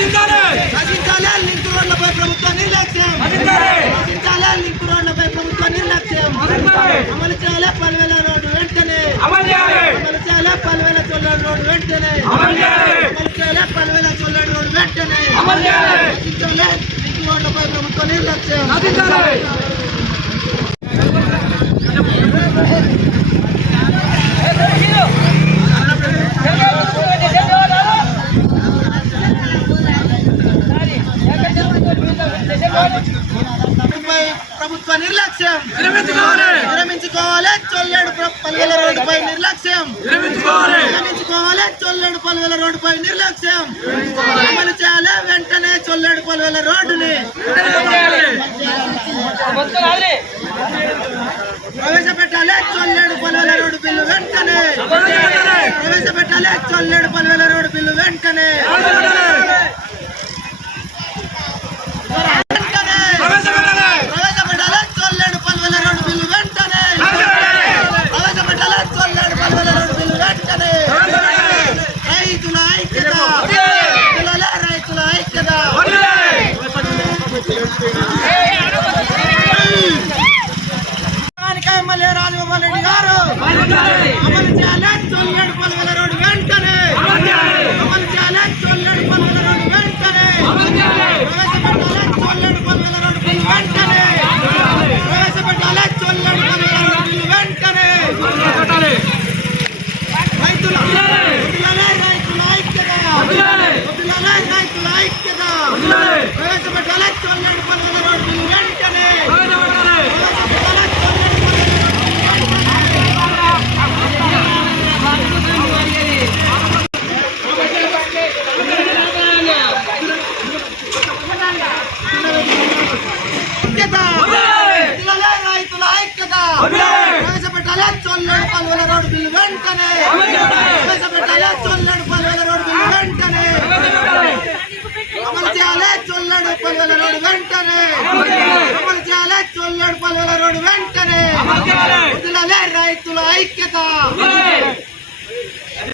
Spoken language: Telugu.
సాధించాలి లింక్ రోడ్లపై ప్రభుత్వం నిర్లక్ష్యం. సాధించాలి లింక్ రోడ్లపై ప్రభుత్వం నిర్లక్ష్యం. అమలు చేయాలి పల్వేల రోడ్డు వెంటనే. అమలు చేయాలి. పల్వేల చొల్లడి రోడ్డు వెంటనే. అమలు చేయాలి. పల్వేల చొల్లడి రోడ్డు వెంటనే. సాధించాలి లింక్ రోడ్లపై ప్రభుత్వం నిర్లక్ష్యం. ప్రభుత్వ నిర్లక్ష్యం. విరమించుకోవాలి చొల్లేడు పలువేల రోడ్డుపై నిర్లక్ష్యం. విరమించుకోవాలి చొల్లేడు పలువేల రోడ్డుపై నిర్లక్ష్యం. అమలు చేయాలి వెంటనే చొల్లేడు పలువేల రోడ్డుని ప్రవేశపెట్టాలి చొల్లేడు పలువేల రోడ్డు బిల్లు వెంటనే ప్రవేశపెట్టాలి చొల్లేడు పలువేల రోడ్డు బిల్లు వెంటనే రైతుల ఐక్యత రైతుల రైతుల ఐక్యత స్థానిక ఎమ్మెల్యే రాజగోపాల్ రెడ్డి గారు అమలు చేయాలి చొల్లేడు పలువేల రోడ్డు వెంటనే అమలు చేయాలి చొల్లేడు పలువేల రోడ్డు వెంటనే ప్రవేశపెట్టాలి చొల్లేడు పలువేల రోడ్డు బిల్లు వెంటనే ప్రవేశపెట్టాలి చొల్లేడు పలువేల రోడ్డు బిల్లు వెంటనే రైతుల వదిలాలే రైతుల ఐక్యత వదిలాలే రైతుల ఐక్యత ప్రవేశపెట్టాలి చొల్లేడు పలువేల రోడ్డు బిల్లు వెంటనే ప్రవేశపెట్టాలి చొల్లేడు పలువేల ఐక్యత వదిలాలే రైతుల ఐక్యత ప్రవేశపెట్టాలి చొల్లేడు పలువేల రోడ్డు బిల్లు వెంటనే ప్రవేశపెట్టాలి చొల్లేడు పలువేల రోడ్డు బిల్లు వెంటనే అమలు చేయాలి చొల్లేడు పలువేల రోడ్డు వెంటనే అమలు చేయాలి చొల్లేడు పలువేల రోడ్డు వెంటనే వదిలాలే రైతుల ఐక్యత